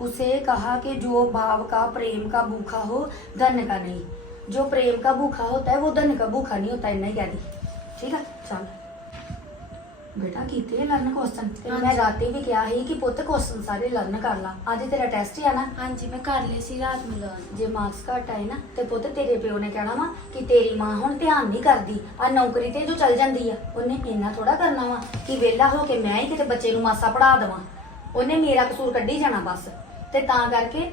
उसे कहा कि जो भाव का प्रेम का भूखा हो धन का नहीं जो प्रेम का भूखा होता है वो धन का भूखा नहीं होता इतना ही कह दी ठीक है चल बेटा कीते लर्न क्वेश्चन ਤੇ ਮੈਂ ਹਾਂਜੀ। ਰਾਤੀ ਵੀ ਕਿਹਾ ਸੀ ਕਿ ਪੁੱਤ ਕੁਐਸਚਨ ਸਾਰੇ ਲਰਨ ਕਰ ਲਾ ਅੱਜ ਤੇਰਾ ਟੈਸਟ ਹੈ ਨਾ ਹਾਂਜੀ ਮੈਂ ਕਰ ਲਈ ਸੀ ਰਾਤ ਨੂੰ ਲਰਨ ਜੇ ਮਾਰਕਸ ਘੱਟ ਆਏ ਨਾ ਤੇ ਪੁੱਤ ਤੇਰੇ ਪਿਓ ਨੇ ਕਹਿਣਾ ਵਾ ਕਿ ਤੇਰੀ ਮਾਂ ਹੁਣ ਧਿਆਨ ਨਹੀਂ ਕਰਦੀ ਆ ਨੌਕਰੀ ਤੇ ਜੋ ਚੱਲ ਜਾਂਦੀ ਆ ਉਹਨੇ ਇੰਨਾ ਥੋੜਾ ਕਰਨਾ ਵਾ ਕਿ ਵਿਹਲਾ ਹੋ ਕੇ ਮੈਂ ਹੀ ਕਿਤੇ ਬੱਚੇ ਨੂੰ ਮਾਸਾ ਪੜਾ ਦੇਵਾਂ ਉਹਨੇ ਮੇਰਾ ਕਸੂਰ ਕੱਢੀ ਜਾਣਾ ਬਸ ਤੇ ਤਾਂ ਕਰਕੇ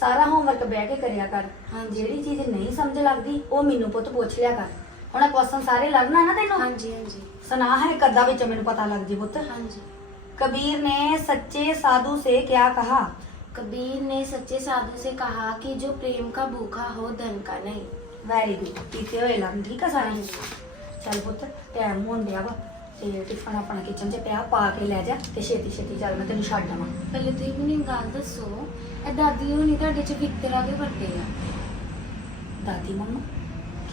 ਸਾਰਾ ਹੋਮਵਰਕ ਬਹਿ ਕੇ ਕਰਿਆ ਕਰ ਹਾਂ ਜਿਹੜੀ ਚੀਜ਼ ਨਹੀਂ ਸਮਝ ਲੱਗਦੀ ਉਹ ਮੈਨੂੰ ਪੁੱਤ ਪੁੱਛ ਲਿਆ ਕਰ ਹੁਣ ਕੁਐਸਚਨ ਸਾਰੇ ਲੜਨਾ ਨਾ ਤੈਨੂੰ ਹਾਂਜੀ ਹਾਂਜੀ ਸੁਣਾ ਹੈ ਕੱਦਾ ਵਿੱਚ ਮੈਨੂੰ ਪਤਾ ਲੱਗ ਜੇ ਪੁੱਤ ਹਾਂਜੀ कबीर ने सच्चे साधु से क्या कहा कबीर ने सच्चे साधु से कहा कि जो प्रेम का भूखा हो धन का नहीं ਵੈਰੀ ਗੁੱਡ ਕੀਤੇ ਹੋਏ ਲਰਨ ਠੀਕ ਆ ਸਾਰੇ ਚੱਲ ਪੁੱਤ ਟਾਈਮ ਹੋਣ ਡਿਆ ਵਾ ਤੇ ਟਿਫਨ ਆਪਣਾ ਕਿਚਨ 'ਚ ਪਿਆ ਪਾ ਕੇ ਲੈ ਜਾ ਤੇ ਛੇਤੀ ਛੇਤੀ ਚੱਲ ਮੈਂ ਤੈਨੂੰ ਛੱਡ ਆਵਾਂ। ਪਹਿਲੇ ਤੁਸੀਂ ਮੈਨੂੰ ਗੱਲ ਦੱਸੋ ਇਹ ਦਾਦੀ ਹੋਣੀ ਤੁਹਾਡੇ ਚ ਫਿੱਤਰਾ ਦੇ ਵੱਡੇ ਆ? ਦਾਦੀ ਮੰਮਾ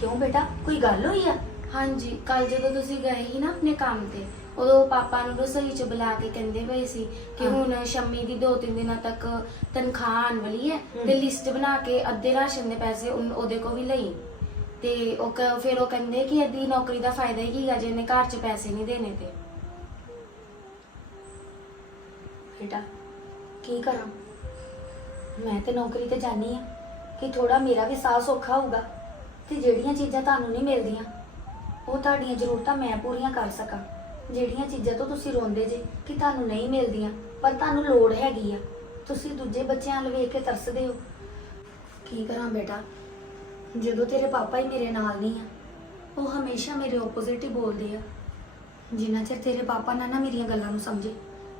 ਕਿਉਂ ਬੇਟਾ? ਕੋਈ ਗੱਲ ਹੋਈ ਆ? ਹਾਂਜੀ ਕੱਲ ਜਦੋਂ ਤੁਸੀਂ ਗਏ ਸੀ ਨਾ ਆਪਣੇ ਕੰਮ ਤੇ ਉਦੋਂ ਪਾਪਾ ਨੂੰ ਰਸੋਈ ਚ ਬੁਲਾ ਕੇ ਕਹਿੰਦੇ ਪਏ ਸੀ ਕਿ ਹਾਂ। ਹੁਣ ਸ਼ੰਮੀ ਦੀ 2-3 ਦਿਨਾਂ ਤੱਕ ਤਨਖਾਹ ਆਉਣ ਵਾਲੀ ਹੈ। ਤੇ ਲਿਸਟ ਬਣਾ ਕੇ ਅੱਧੇ ਰਾਸ਼ਨ ਦੇ ਪੈਸੇ ਉਨ- ਉਹਦੇ ਕੋ ਵੀ ਲਈ। ਤੇ ਉਹ ਕ- ਫਿਰ ਉਹ ਕਹਿੰਦੇ ਕਿ ਇਹਦੀ ਨੌਕਰੀ ਦਾ ਫਾਇਦਾ ਹੀ ਕੀਗਾ ਜੇ ਇਹਨੇ ਘਰ ਚ ਪੈਸੇ ਨਹੀਂ ਦੇਣੇ ਤੇ। ਬੇਟਾ, ਕੀ ਕਰਾਂ? ਮੈਂ ਤੇ ਨੌਕਰੀ ਤੇ ਜਾਣੀ ਆ ਕਿ ਥੋੜਾ ਮੇਰਾ ਵੀ ਸਾਹ ਸੌਖਾ ਹੋਊਗਾ, ਤੇ ਜਿਹੜੀਆਂ ਚੀਜ਼ਾਂ ਤੁਹਾਨੂੰ ਨਹੀਂ ਮਿਲਦੀਆਂ, ਉਹ ਤੁਹਾਡੀਆਂ ਜ਼ਰੂਰਤਾਂ ਮੈਂ ਪੂਰੀਆਂ ਕਰ ਸਕਾਂ। ਜਿਹੜੀਆਂ ਚੀਜ਼ਾਂ ਤੋਂ ਤੁਸੀਂ ਰੋਂਦੇ ਜੇ ਕਿ ਤੁਹਾਨੂੰ ਨਹੀਂ ਮਿਲਦੀਆਂ, ਪਰ ਤੁਹਾਨੂੰ ਲੋੜ ਹੈਗੀ ਆ, ਤੁਸੀਂ ਦੂਜੇ ਬੱਚਿਆਂ ਵੱਲ ਵੇਖ ਕੇ ਤਰਸਦੇ ਹੋ। ਕੀ ਕਰਾਂ ਬੇਟਾ? ਜਦੋਂ ਤੇਰੇ ਪਾਪਾ ਹੀ ਮੇਰੇ ਨਾਲ ਨਹੀਂ ਆ ਉਹ ਹਮੇਸ਼ਾ ਮੇਰੇ ਆਪੋਜ਼ਿਟ ਹੀ ਬੋਲਦੇ ਆ। ਜਿੰਨਾ ਚਿਰ ਤੇਰੇ ਪਾਪਾ ਨਾ ਨਾ ਮੇਰੀਆਂ ਗੱਲਾਂ ਨੂੰ ਸਮਝੇ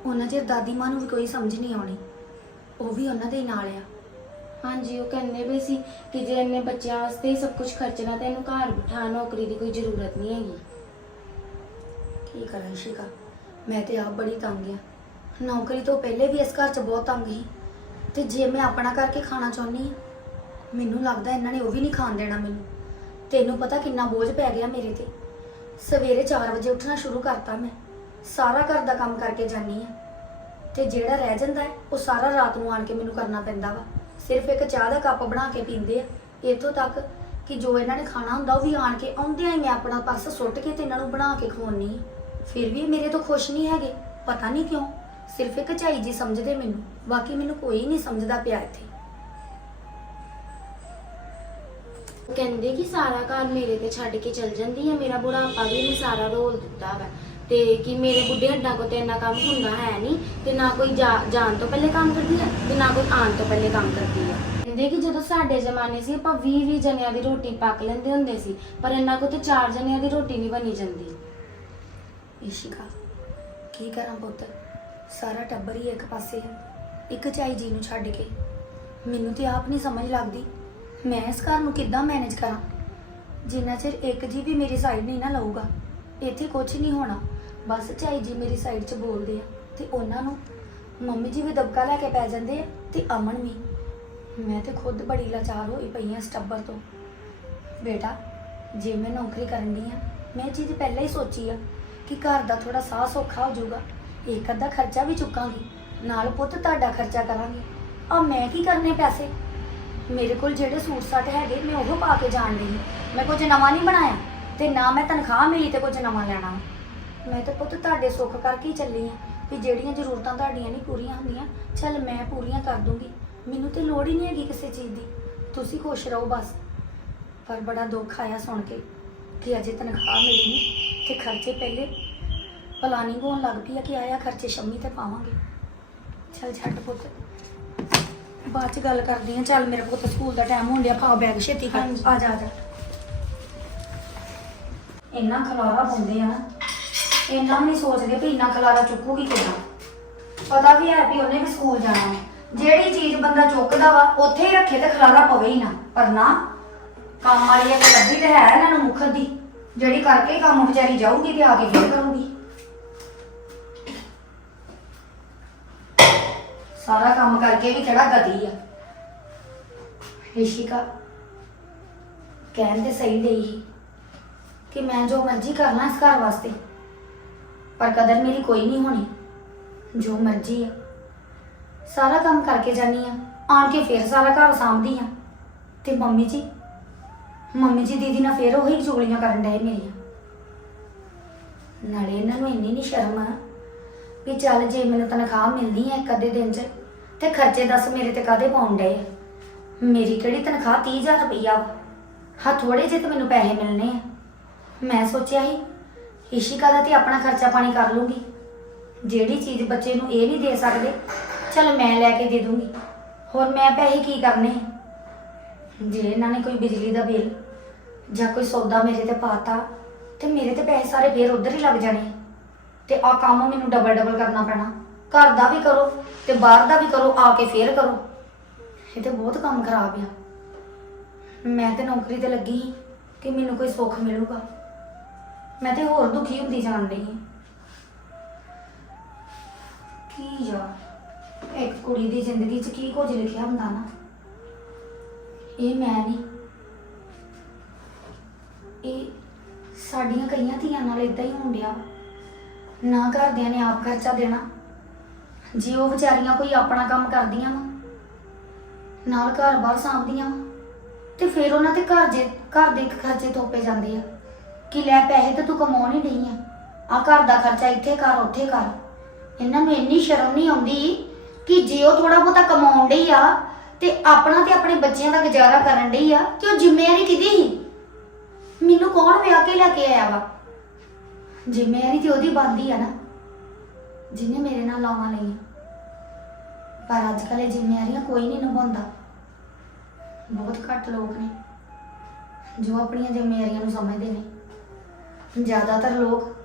ਉਹਨਾਂ ਚਿਰ ਦਾਦੀ ਮਾਂ ਨੂੰ ਵੀ ਕੋਈ ਸਮਝ ਨਹੀਂ ਆਉਣੀ। ਉਹ ਵੀ ਉਹਨਾਂ ਦੇ ਹੀ ਨਾਲ ਆ। ਹਾਂਜੀ ਉਹ ਕਹਿੰਦੇ ਪਏ ਸੀ ਕਿ ਜੇ ਇਹਨੇ ਬੱਚਿਆਂ ਵਾਸਤੇ ਹੀ ਸਭ ਕੁਝ ਖਰਚਣਾ ਤੇ ਇਹਨੂੰ ਘਰ ਬਿਠਾ ਨੌਕਰੀ ਦੀ ਕੋਈ ਜ਼ਰੂਰਤ ਨਹੀਂ ਹੈਗੀ। ਕੀ ਕਰਾਂ ਸ਼ਿਕਾ? ਮੈਂ ਤੇ ਆਪ ਬੜੀ ਤੰਗ ਆ। ਨੌਕਰੀ ਤੋਂ ਪਹਿਲੇ ਵੀ ਇਸ ਘਰ 'ਚ ਬਹੁਤ ਤੰਗ ਸੀ। ਤੇ ਜੇ ਮੈਂ ਆਪਣਾ ਕਰਕੇ ਖਾਣਾ ਚਾਹੁੰਦੀ ਆ ਮੈਨੂੰ ਲੱਗਦਾ ਇਹਨਾਂ ਨੇ ਉਹ ਵੀ ਨਹੀਂ ਖਾਣ ਦੇਣਾ ਮੈਨੂੰ। ਤੈਨੂੰ ਪਤਾ ਕਿੰਨਾ ਬੋਝ ਪੈ ਗਿਆ ਮੇਰੇ ਤੇ। ਸਵੇਰੇ 4 ਵਜੇ ਉੱਠਣਾ ਸ਼ੁਰੂ ਕਰਤਾ ਮੈਂ। ਸਾਰਾ ਘਰ ਦਾ ਕੰਮ ਕਰਕੇ ਜਾਨੀ ਆ ਤੇ ਜਿਹੜਾ ਰਹਿ ਜਾਂਦਾ ਹੈ, ਉਹ ਸਾਰਾ ਰਾਤ ਨੂੰ ਆਣ ਕੇ ਮੈਨੂੰ ਕਰਨਾ ਪੈਂਦਾ ਵਾ। ਸਿਰਫ ਇੱਕ ਚਾਹ ਦਾ ਕੱਪ ਬਣਾ ਕੇ ਪੀਂਦੇ ਆ। ਇੱਥੋਂ ਤੱਕ ਕਿ ਜੋ ਇਹਨਾਂ ਨੇ ਖਾਣਾ ਹੁੰਦਾ, ਉਹ ਵੀ ਆਣ ਕੇ ਆਉਂਦਿਆਂ ਹੀ ਮੈਂ ਆਪਣਾ ਪਰਸ ਸੁੱਟ ਕੇ ਤੇ ਇਹਨਾਂ ਨੂੰ ਬਣਾ ਕੇ ਖਵਾਉਣੀ ਫਿਰ ਵੀ ਮੇਰੇ ਤੋਂ ਖੁਸ਼ ਨਹੀਂ ਹੈਗੇ। ਪਤਾ ਨਹੀਂ ਕਿਉਂ। ਸਿਰਫ ਇੱਕ ਝਾਈ ਜੀ ਸਮਝਦੇ ਮੈਨੂੰ। ਬਾਕੀ ਮੈਨੂੰ ਕੋਈ ਨਹੀਂ ਸਮਝਦਾ ਪਿਆ ਇੱਥੇ। ਕਹਿੰਦੇ ਕਿ ਸਾਰਾ ਘਰ ਮੇਰੇ ਤੇ ਛੱਡ ਕੇ ਚਲ ਜਾਂਦੀ ਹੈ ਮੇਰਾ ਬੁਢਾਪਾ ਵੀ ਇਹਨੇ ਸਾਰਾ ਰੋਲ ਦਿੱਤਾ ਵਾ। ਤੇ ਕਿ ਮੇਰੇ ਬੁੱਢੇ ਹੱਡਾਂ ਕੋ ਤੇ ਇੰਨਾ ਕੰਮ ਹੁੰਦਾ ਹੈ ਨਹੀਂ, ਤੇ ਨਾ ਕੋਈ ਜਾ- ਜਾਣ ਤੋਂ ਪਹਿਲੇ ਕੰਮ ਕਰਦੀ ਹੈ ਤੇ ਨਾ ਕੋਈ ਆਉਣ ਤੋਂ ਪਹਿਲੇ ਕੰਮ ਕਰਦੀ ਹੈ ਕਹਿੰਦੇ ਕਿ ਜਦੋਂ ਸਾਡੇ ਜ਼ਮਾਨੇ ਸੀ, ਆਪਾਂ 20 20 ਜਣਿਆਂ ਦੀ ਰੋਟੀ ਪੱਕ ਲੈਂਦੇ ਹੁੰਦੇ ਸੀ, ਪਰ ਇਹਨਾਂ ਕੋ ਤੇ 4 ਜਣਿਆਂ ਦੀ ਰੋਟੀ ਨਹੀਂ ਬਣੀ ਜਾਂਦੀ। ਇਸ਼ਿਕਾ ਕੀ ਕਰਾਂ ਪੁੱਤ? ਸਾਰਾ ਟੱਬਰ ਹੀ ਇੱਕ ਪਾਸੇ ਹੈ ਇੱਕ ਚਾਈ ਜੀ ਨੂੰ ਛੱਡ ਕੇ। ਮੈਨੂੰ ਤੇ ਆਪ ਨਹੀਂ ਸਮਝ ਲੱਗਦੀ। ਮੈਂ ਇਸ ਘਰ ਨੂੰ ਕਿੱਦਾਂ ਮੈਨੇਜ ਕਰਾਂ? ਜਿੰਨਾ ਚਿਰ ਇੱਕ ਜੀ ਵੀ ਮੇਰੀ ਸਾਈਡ ਨਹੀਂ ਨਾ ਲਊਗਾ, ਇੱਥੇ ਕੁਝ ਨਹੀਂ ਹੋਣਾ। ਬਸ ਝਾਈ ਜੀ ਮੇਰੀ ਸਾਈਡ 'ਚ ਬੋਲਦੇ ਆ ਤੇ ਉਹਨਾਂ ਨੂੰ। ਮੰਮੀ ਜੀ ਵੀ ਦਬਕਾ ਲੈ ਕੇ ਪੈ ਜਾਂਦੇ ਆ ਤੇ ਅਮਨ ਵੀ। ਮੈਂ ਤੇ ਖੁਦ ਬੜੀ ਲਾਚਾਰ ਹੋਈ ਪਈ ਆ ਸਟੱਬਰ ਤੋਂ। ਬੇਟਾ, ਜੇ ਮੈਂ ਨੌਕਰੀ ਕਰਨੀ ਦੀ ਆ, ਮੈਂ ਚੀਜ਼ ਪਹਿਲਾਂ ਹੀ ਸੋਚੀ ਆ ਕਿ ਘਰ ਦਾ ਥੋੜਾ ਸਾਹ ਸੌਖਾ ਹੋ ਜਾਊਗਾ। ਇੱਕ ਅੱਧਾ ਖਰਚਾ ਵੀ ਚੁੱਕਾਂਗੀ, ਨਾਲ ਪੁੱਤ ਤੁਹਾਡਾ ਖਰਚਾ ਕਰਾਂਗੀ। ਆ ਮੈਂ ਕੀ ਕਰਨੇ ਪੈਸੇ? ਮੇਰੇ ਕੋਲ ਜਿਹੜੇ ਸੂਟ ਸਾਟ ਹੈਗੇ, ਮੈਂ ਉਹ ਪਾ ਕੇ ਜਾਣ ਲਈ ਮੈਂ ਕੁਝ ਨਵਾਂ ਨਹੀਂ ਬਣਾਇਆ ਤੇ ਨਾ ਮੈਂ ਤਨਖਾਹ ਮਿਲੀ ਤੇ ਕੁਝ ਨਵਾਂ ਲੈਣਾ ਮੈਂ ਤਾਂ ਪੁੱਤ ਤੁਹਾਡੇ ਸੁੱਖ ਕਰਕੇ ਹੀ ਚੱਲੀ ਆ ਵੀ ਜਿਹੜੀਆਂ ਜ਼ਰੂਰਤਾਂ ਤੁਹਾਡੀਆਂ ਨਹੀਂ ਪੂਰੀਆਂ ਹੁੰਦੀਆਂ, ਚੱਲ ਮੈਂ ਪੂਰੀਆਂ ਕਰ ਦੂੰਗੀ। ਮੈਨੂੰ ਤੇ ਲੋੜ ਹੀ ਨਹੀਂ ਹੈਗੀ ਕਿਸੇ ਚੀਜ਼ ਦੀ। ਤੁਸੀਂ ਖੁਸ਼ ਰਹੋ ਬਸ। ਪਰ ਬੜਾ ਦੁੱਖ ਆਇਆ ਸੁਣ ਕੇ ਕਿ ਅਜੇ ਤਨਖਾਹ ਮਿਲੀ ਨਹੀਂ ਤੇ ਖਰਚੇ ਪਹਿਲੇ ਪਲਾਨਿੰਗ ਹੋਣ ਲੱਗ ਪਈ ਆ ਕਿ ਆਇਆ ਖਰਚੇ ਸ਼ੰਮੀ ਤੇ ਪਾਵਾਂਗੇ। ਚੱਲ ਛੱਡ ਪੁੱਤ। ਬਾਅਦ ਚ ਗੱਲ ਕਰਦੀ ਆ ਚੱਲ ਮੇਰਾ ਪੁੱਤ ਸਕੂਲ ਦਾ ਟਾਈਮ ਹੋਣ ਡਿਆ ਪਾ ਬੈਗ ਛੇਤੀ ਕਰ ਹਾਂਜੀ। ਆ ਜਾ ਆ ਜਾ। ਇੰਨਾ ਖਲਾਰਾ ਪਾਉਂਦੇ ਆ ਨਾ ਇੰਨਾ ਵੀ ਨਹੀਂ ਸੋਚਦੇ ਵੀ ਇੰਨਾ ਖਲਾਰਾ ਚੁੱਕੂਗੀ ਕਿੱਦਾਂ। ਪਤਾ ਵੀ ਹੈ ਵੀ ਉਹਨੇ ਵੀ ਸਕੂਲ ਜਾਣਾ। ਜਿਹੜੀ ਚੀਜ਼ ਬੰਦਾ ਚੁੱਕਦਾ ਵਾ ਉੱਥੇ ਹੀ ਰੱਖੇ ਤੇ ਖਲਾਰਾ ਪਵੇ ਹੀ ਨਾ। ਪਰ ਨਾ ਕੰਮ ਵਾਲੀ ਇੱਕ ਲੱਭੀ ਤੇ ਹੈ ਇਹਨਾਂ ਨੂੰ ਮੁਖਤ ਦੀ ਜਿਹੜੀ ਕਰਕੇ ਕੰਮ ਵਿਚਾਰੀ ਜਾਊਗੀ ਤੇ ਆ ਕੇ ਫੇਰ ਕਰੂਗੀ। ਸਾਰਾ ਕੰਮ ਕਰਕੇ ਵੀ ਕਿਹੜਾ ਗਤੀ ਆ। ਰਿਸ਼ਿਕਾ ਤੇ ਸਹੀ ਲਈ ਸੀ ਕਿ ਮੈਂ ਜੋ ਮਰਜ਼ੀ ਕਰ ਕਰਨਾ ਇਸ ਘਰ ਵਾਸਤੇ, ਪਰ ਕਦਰ ਮੇਰੀ ਕੋਈ ਨਹੀਂ ਹੋਣੀ, ਜੋ ਮਰਜ਼ੀ ਆ। ਸਾਰਾ ਕੰਮ ਕਰਕੇ ਜਾਨੀ ਆ, ਆਣ ਕੇ ਫੇਰ ਸਾਰਾ ਘਰ ਸਾਂਭਦੀ ਆ। ਤੇ ਮੰਮੀ ਜੀ ਮੰਮੀ ਜੀ ਦੀਦੀ ਨਾਲ ਫੇਰ ਉਹੀ ਚੁਗਲੀਆਂ ਕਰਨ ਡਏ ਮੇਰੀਆਂ। ਨਾਲੇ ਇਹਨਾਂ ਨੂੰ ਇੰਨੀ ਨਹੀਂ ਸ਼ਰਮ ਆ ਵੀ ਚੱਲ ਜੇ ਮੈਨੂੰ ਤਨਖਾਹ ਮਿਲਦੀ ਹੈ ਇੱਕ ਅੱਧੇ ਦਿਨ 'ਚ ਤੇ ਖਰਚੇ ਦੱਸ ਮੇਰੇ ਤੇ ਕਾਦੇ ਪਾਉਣ ਡਏ ਆ? ਮੇਰੀ ਕਿਹੜੀ ਤਨਖਾਹ 30000 ਰੁਪਈਆ ਵਾ? ਹਾਂ ਥੋੜੇ ਜਿਹੇ ਤੇ ਮੈਨੂੰ ਪੈਸੇ ਮਿਲਨੇ ਆ। ਮੈਂ ਸੋਚਿਆ ਸੀ ਇਸ਼ਿਕਾ ਦਾ ਤੇ ਆਪਣਾ ਖਰਚਾ ਪਾਣੀ ਕਰ ਲੂੰਗੀ। ਜਿਹੜੀ ਚੀਜ਼ ਬੱਚੇ ਨੂੰ ਇਹ ਨਹੀਂ ਦੇ ਸਕਦੇ, ਚਲ ਮੈਂ ਲੈ ਕੇ ਦੇ ਦੂੰਗੀ। ਹੋਰ ਮੈਂ ਪੈਸੇ ਕੀ ਕਰਨੇ ਜੇ ਇਹਨਾਂ ਨੇ ਕੋਈ ਬਿਜਲੀ ਦਾ ਬਿੱਲ ਜਾਂ ਕੋਈ ਸੌਦਾ ਮੇਰੇ ਤੇ ਪਾਤਾ, ਤੇ ਮੇਰੇ ਤੇ ਪੈਸੇ ਸਾਰੇ ਫੇਰ ਉਧਰ ਹੀ ਲੱਗ ਜਾਣੇ। ਤੇ ਆ ਕੰਮ ਮੈਨੂੰ ਡਬਲ ਡਬਲ ਕਰਨਾ ਪੈਣਾ। ਘਰ ਦਾ ਵੀ ਕਰੋ ਤੇ ਬਾਹਰ ਦਾ ਵੀ ਕਰੋ, ਆ ਕੇ ਫੇਰ ਕਰੋ। ਇਹ ਤੇ ਬਹੁਤ ਕੰਮ ਖਰਾਬ ਆ। ਮੈਂ ਤੇ ਨੌਕਰੀ ਤੇ ਲੱਗੀ ਸੀ ਕਿ ਮੈਨੂੰ ਕੋਈ ਸੁੱਖ ਮਿਲੂਗਾ। ਮੈਂ ਤੇ ਹੋਰ ਦੁਖੀ ਹੁੰਦੀ ਜਾਣ ਰਹੀ ਹਾਂ ਕੀ ਯਾਰ ਇੱਕ ਕੁੜੀ ਦੀ ਜ਼ਿੰਦਗੀ 'ਚ ਕੀ ਕੁਝ ਲਿਖਿਆ ਹੁੰਦਾ ਨਾ? ਇਹ ਮੈਂ ਨਹੀਂ ਇਹ ਸਾਡੀਆਂ ਕਈਆਂ ਧੀਆਂ ਨਾਲ ਇਦਾਂ ਹੀ ਹੋਣ ਡਿਆ। ਨਾ ਘਰਦਿਆਂ ਨੇ ਆਪ ਖਰਚਾ ਦੇਣਾ ਜੇ ਉਹ ਵਿਚਾਰੀਆਂ ਕੋਈ ਆਪਣਾ ਕੰਮ ਕਰਦੀਆਂ ਵਾ, ਨਾਲ ਘਰ ਬਾਹਰ ਸਾਂਭਦੀਆਂ ਵਾ, ਤੇ ਫਿਰ ਉਹਨਾਂ ਤੇ ਘਰ ਜੇ ਘਰ ਦੇ ਖਰਚੇ ਤੋਪੇ ਜਾਂਦੇ ਆ। ਕਿ ਲੈ ਪੈਸੇ ਤਾਂ ਤੂੰ ਕਮਾਉਣ ਹੀ ਨਹੀਂ ਆ। ਆ ਘਰ ਦਾ ਖਰਚਾ ਇੱਥੇ ਕਰ, ਉੱਥੇ ਕਰ। ਇਹਨਾਂ ਨੂੰ ਇੰਨੀ ਸ਼ਰਮ ਨਹੀਂ ਆਉਂਦੀ ਕਿ ਜੇ ਉਹ ਥੋੜਾ ਬਹੁਤਾ ਕਮਾਉਣ ਡਈ ਆ, ਤੇ ਆਪਣਾ ਤੇ ਆਪਣੇ ਬੱਚਿਆਂ ਦਾ ਗੁਜ਼ਾਰਾ ਕਰਨ ਡਈ ਆ, ਕਿ ਉਹ ਜ਼ਿੰਮੇਵਾਰੀ ਕਿਹਦੀ ਸੀ? ਮੈਨੂੰ ਕੌਣ ਵਿਆਹ ਕੇ ਲੈ ਕੇ ਆਇਆ ਵਾ? ਜ਼ਿੰਮੇਵਾਰੀ ਤੇ ਉਹਦੀ ਬਣਦੀ ਆ ਨਾ। ਜਿਹਨੇ ਮੇਰੇ ਨਾਲ ਲਾਵਾਂ ਲਈਆਂ। ਪਰ ਅੱਜ ਕੱਲ੍ਹ ਇਹ ਜ਼ਿੰਮੇਵਾਰੀਆਂ ਕੋਈ ਨਹੀਂ ਨਿਭਾਉਂਦਾ। ਬਹੁਤ ਘੱਟ ਲੋਕ ਨੇ ਜੋ ਆਪਣੀਆਂ ਜ਼ਿੰਮੇਵਾਰੀਆਂ ਨੂੰ ਸਮਝਦੇ ਨੇ। ਜ਼ਿਆਦਾਤਰ ਲੋਕ